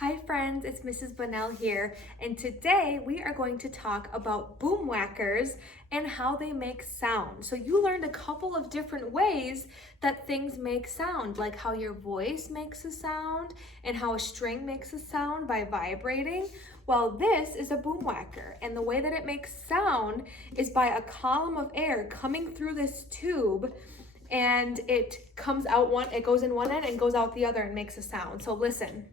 Hi friends, it's Mrs. Bunnell here, and today we are going to talk about boomwhackers and how they make sound. So you learned a couple of different ways that things make sound, like how your voice makes a sound and how a string makes a sound by vibrating. Well, this is a boomwhacker, and the way that it makes sound is by a column of air coming through this tube, and it comes out it goes in one end and goes out the other and makes a sound. So listen.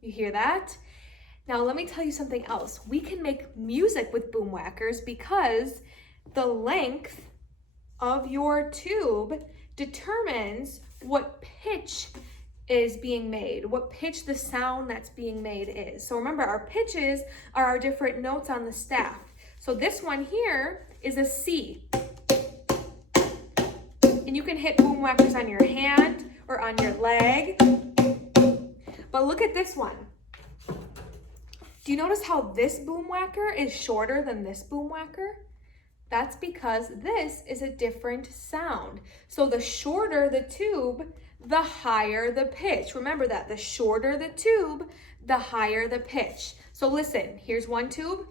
You hear that? Now let me tell you something else. We can make music with boomwhackers because the length of your tube determines what pitch is being made, what pitch the sound that's being made is. So remember, our pitches are our different notes on the staff. So this one here is a C. And you can hit boomwhackers on your hand or on your leg. But look at this one. Do you notice how this boomwhacker is shorter than this boomwhacker? That's because this is a different sound. So the shorter the tube, the higher the pitch. Remember that, the shorter the tube, the higher the pitch. So listen, here's one tube.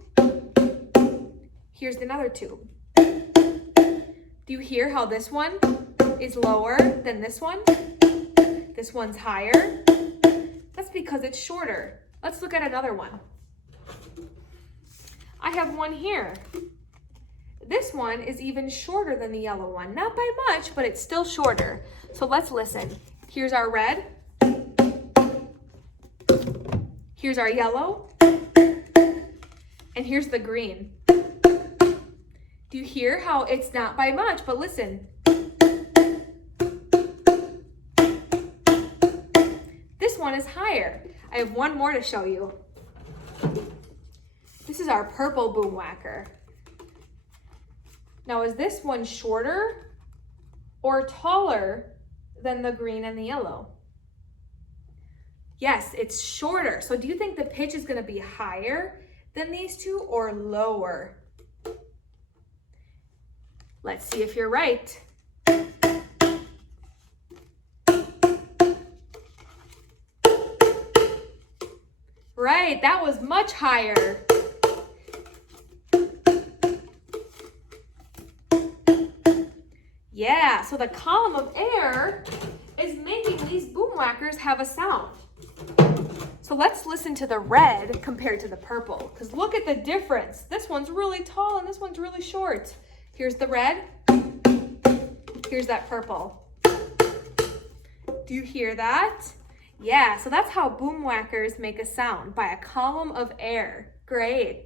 Here's another tube. Do you hear how this one is lower than this one? This one's higher. That's because it's shorter. Let's look at another one. I have one here. This one is even shorter than the yellow one. Not by much, but it's still shorter. So let's listen. Here's our red. Here's our yellow. And here's the green. Do you hear how it's not by much, but listen. This one is higher. I have one more to show you. This is our purple boomwhacker. Now, is this one shorter or taller than the green and the yellow? Yes, it's shorter. So do you think the pitch is going to be higher than these two or lower? Let's see if you're right. Right, that was much higher. Yeah, so the column of air is making these boomwhackers have a sound. So let's listen to the red compared to the purple, because look at the difference. This one's really tall and this one's really short. Here's the red. Here's that purple. Do you hear that? Yeah, so that's how boomwhackers make a sound, by a column of air. Great.